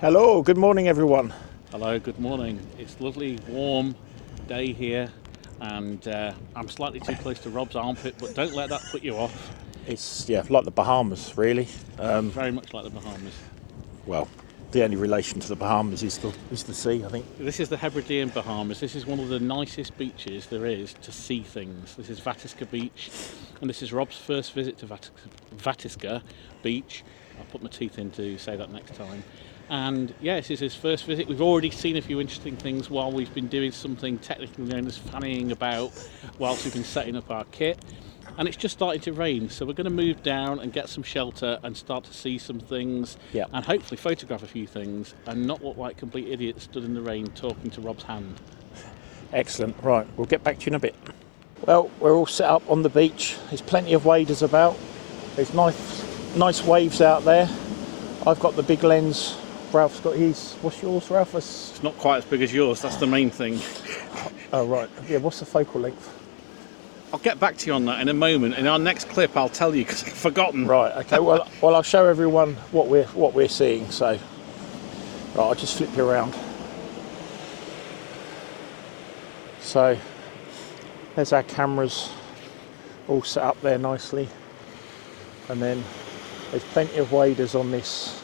Hello, good morning everyone. Hello, good morning. It's a lovely warm day here and I'm slightly too close to Rob's armpit, but don't let that put you off. It's like the Bahamas really. Very much like the Bahamas. Well, the only relation to the Bahamas is the sea, I think. This is the Hebridean Bahamas. This is one of the nicest beaches there is to see things. This is Vatisker Beach, and this is Rob's first visit to Vatisker Beach. I'll put my teeth in to say that next time. And yeah, this is his first visit. We've already seen a few interesting things while we've been doing something technically known as fannying about whilst we've been setting up our kit. And it's just starting to rain, so we're going to move down and get some shelter and start to see some things, and hopefully photograph a few things and not look like complete idiots stood in the rain talking to Rob's hand. Excellent. Right, we'll get back to you in a bit. Well, we're all set up on the beach. There's plenty of waders about. There's nice waves out there. I've got the big lens. Ralph's got his. What's yours, Ralph? It's not quite as big as yours, that's the main thing. Oh right. Yeah, what's the focal length? I'll get back to you on that in a moment. In our next clip, I'll tell you because I've forgotten. Right. Okay. Well, I'll show everyone what we're seeing. So, right, I'll just flip you around. So, there's our cameras all set up there nicely, and then there's plenty of waders on this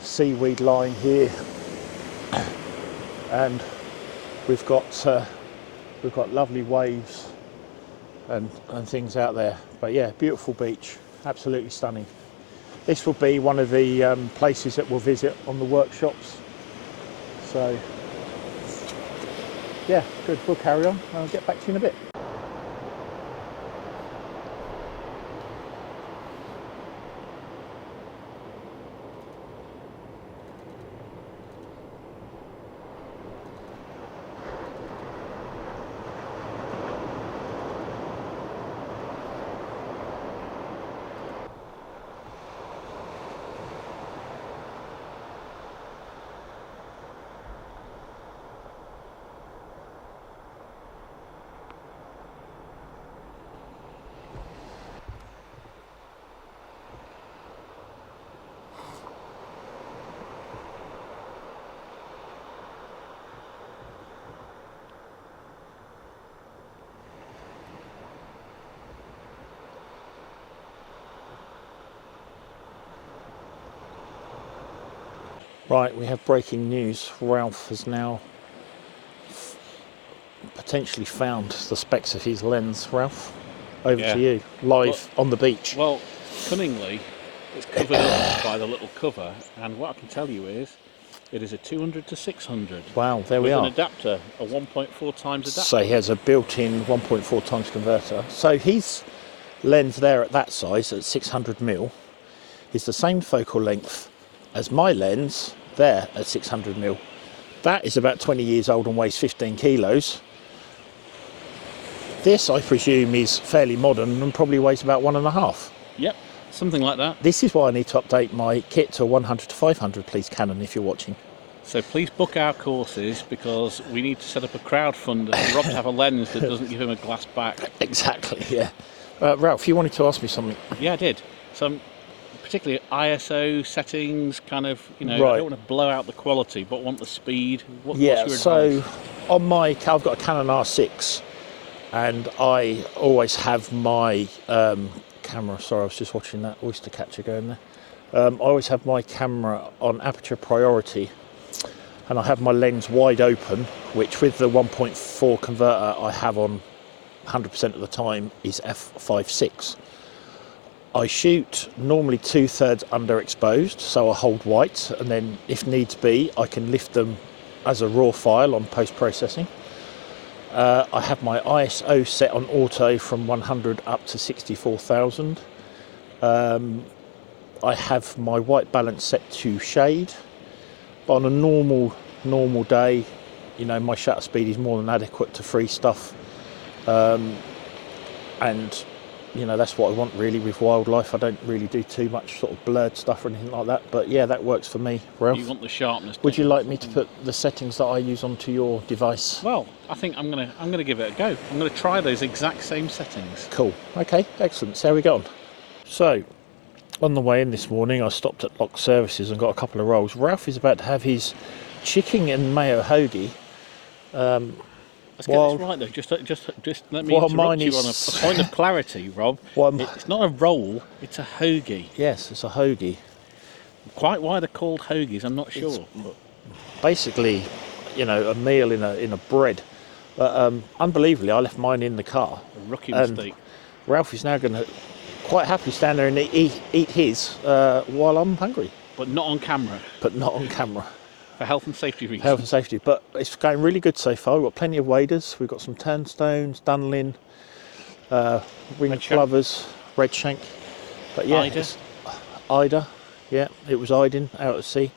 seaweed line here, and we've got lovely waves and things out there. But yeah, beautiful beach, absolutely stunning. This will be one of the places that we'll visit on the workshops. So yeah, good. We'll carry on. I'll get back to you in a bit. Right, we have breaking news. Ralph has now potentially found the specs of his lens. Ralph, over to you, live on the beach. Well, cunningly, it's covered up by the little cover, and what I can tell you is, it is a 200 to 600. Wow, there we are. With an adapter, a 1.4 times adapter. So he has a built-in 1.4 times converter. So his lens there at that size, at 600mm, is the same focal length as my lens there at 600mm. That is about 20 years old and weighs 15 kilos. This, I presume, is fairly modern and probably weighs about 1.5. Yep, something like that. This is why I need to update my kit to 100 to 500, please, Canon, if you're watching. So please book our courses, because we need to set up a crowdfunder for Rob to have a lens that doesn't give him a glass back. Exactly, yeah. Ralph, you wanted to ask me something. Yeah, I did. Some particularly ISO settings, kind of, you know, Right. I don't want to blow out the quality, but want the speed. What's Yeah, your so advice? on my, I've got a Canon R6, and I always have my camera, sorry, I was just watching that oyster catcher going there. I always have my camera on aperture priority, and I have my lens wide open, which with the 1.4 converter I have on 100% of the time is f/5.6. I shoot normally 2/3 underexposed, so I hold white, and then if needs be I can lift them as a raw file on post-processing. I have my ISO set on auto from 100 up to 64,000. I have my white balance set to shade, but on a normal day, you know, my shutter speed is more than adequate to free stuff, and you know, that's what I want really with wildlife. I don't really do too much sort of blurred stuff or anything like that, but yeah, that works for me. Ralph, You want the sharpness. would you like me to put the settings that I use onto your device? Well, I think I'm gonna give it a go. I'm gonna try those exact same settings. Cool. Okay, excellent. So how we got on? So On the way in this morning, I stopped at Lock Services and got a couple of rolls. Ralph is about to have his chicken and mayo hoagie. Let's get this right though. Just let me while interrupt mine you on a is- point of clarity, Rob. While- It's not a roll; it's a hoagie. Yes, it's a hoagie. Quite why they're called hoagies, I'm not sure. But Basically, you know, a meal in a bread. But unbelievably, I left mine in the car. a rookie And mistake. Ralph is now going to quite happily stand there and eat his while I'm hungry, But not on camera, but not on camera. for health and safety reasons. Health and safety. But it's going really good so far. We've got plenty of waders. We've got some turnstones, dunlin, ring Red shank. plovers, red shank. But yeah, Eider. it's Eider. Yeah, it was Eiding out at sea.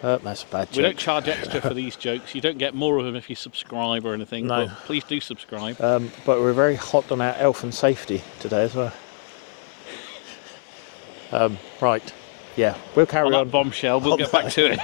That's a bad joke. We don't charge extra for these jokes. You don't get more of them if you subscribe or anything. No. But please do subscribe. But we're very hot on our health and safety today as well. Right, yeah, we'll carry On on. that bombshell, we'll get back to it.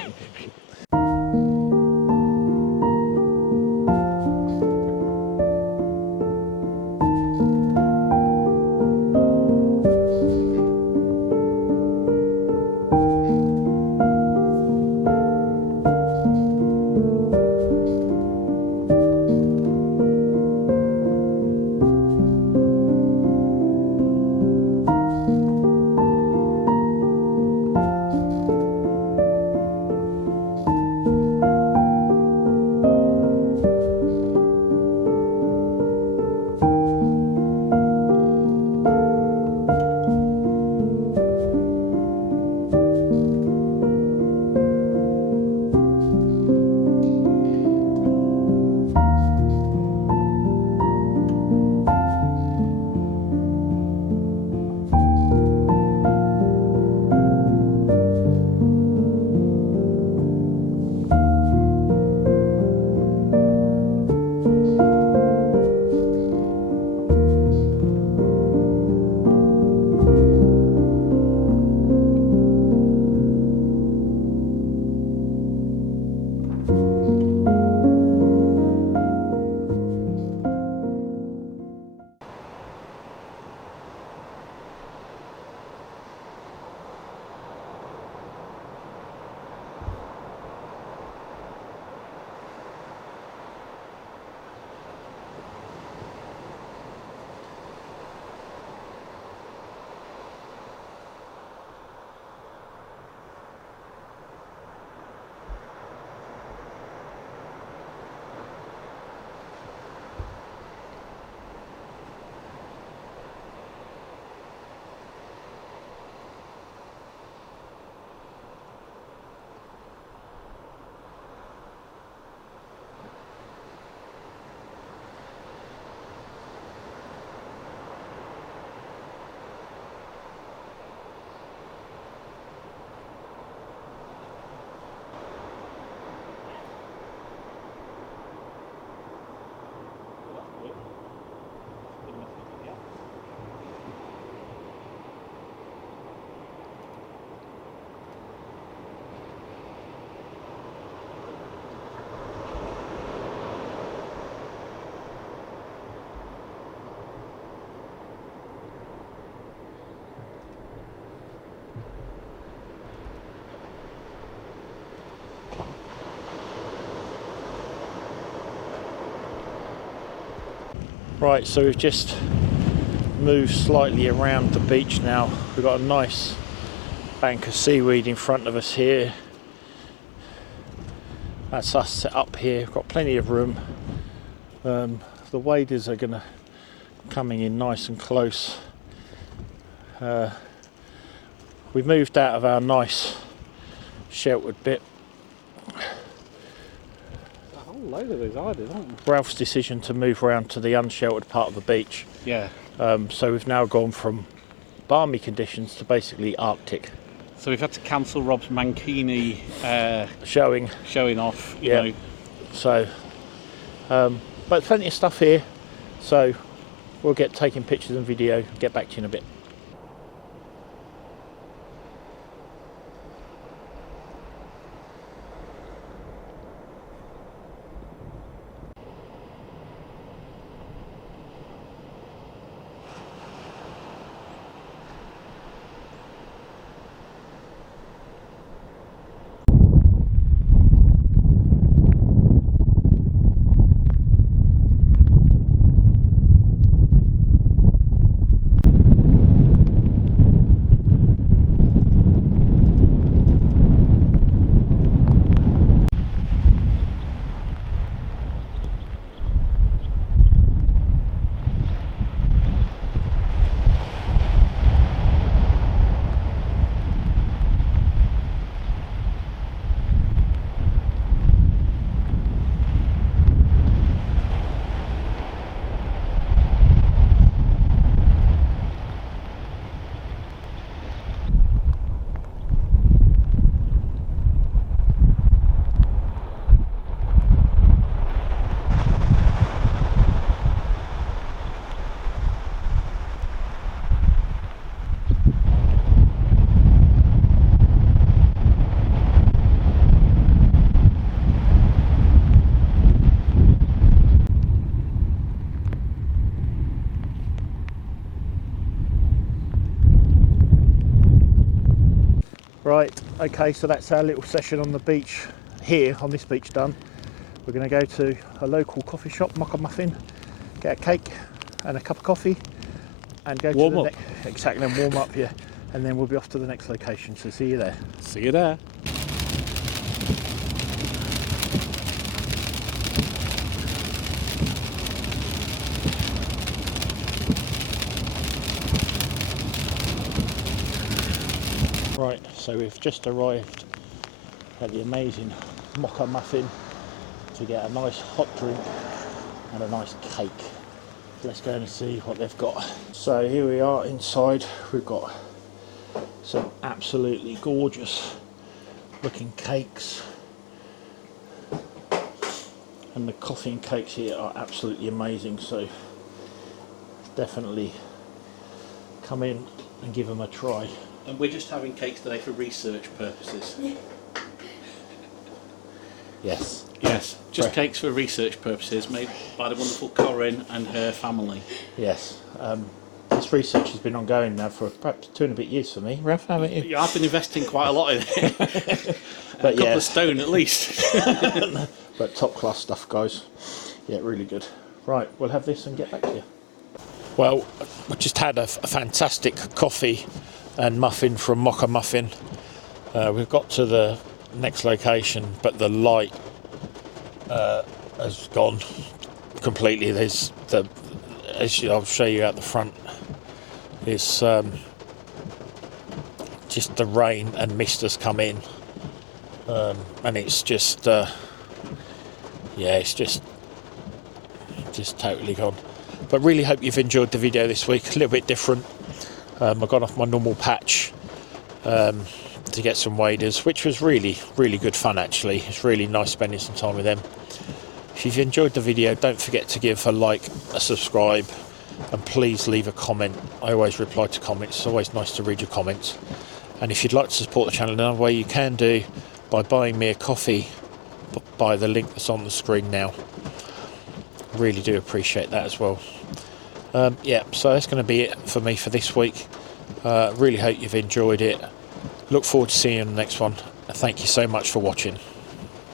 Right, so we've just moved slightly around the beach now. We've got a nice bank of seaweed in front of us here. That's us set up here. We've got plenty of room. The waders are gonna coming in nice and close. We've moved out of our nice sheltered bit. A whole load of those Eiders, aren't Ralph's decision to move around to the unsheltered part of the beach. there? Yeah. So we've now gone from balmy conditions to basically Arctic. So we've had to cancel Rob's Mankini Showing off, you Yeah. know. So, but plenty of stuff here. So we'll get taking pictures and video. Get back to you in a bit. Right, okay, so that's our little session on the beach here, on this beach done. We're going to go to a local coffee shop, Mocha Muffin, get a cake and a cup of coffee, and go Warm to the up. exactly, and warm up, yeah, and then we'll be off to the next location. So see you there. See you there. Right, so we've just arrived at the amazing Mocha Muffin to get a nice hot drink and a nice cake. Let's go and see what they've got. So here we are inside. We've got some absolutely gorgeous looking cakes, and the coffee and cakes here are absolutely amazing, so definitely come in and give them a try. And we're just having cakes today for research purposes. Yes. Yes, just Right. cakes for research purposes made by the wonderful Corinne and her family. Yes. This research has been ongoing now for perhaps 2 and a bit years for me, Ralph, haven't you? Yeah, I've been investing quite a lot in it. But a couple yeah, of stone at least. but top class stuff, guys. Yeah, really good. Right, we'll have this and get back to you. Well, we just had a fantastic coffee and muffin from Mocha Muffin. We've got to the next location, but the light has gone completely. There's I'll show you out the front. It's just the rain and mist has come in, and it's just yeah, it's just totally gone. But really hope you've enjoyed the video this week. A little bit different. I've gone off my normal patch to get some waders, which was really good fun actually. It's really nice spending some time with them. If you've enjoyed the video, don't forget to give a like, a subscribe, and please leave a comment. I always reply to comments. It's always nice to read your comments. And if you'd like to support the channel, another way you can do by buying me a coffee by the link that's on the screen now. Really do appreciate that as well. Yeah, so that's going to be it for me for this week. Really hope you've enjoyed it. Look forward to seeing you in the next one. Thank you so much for watching.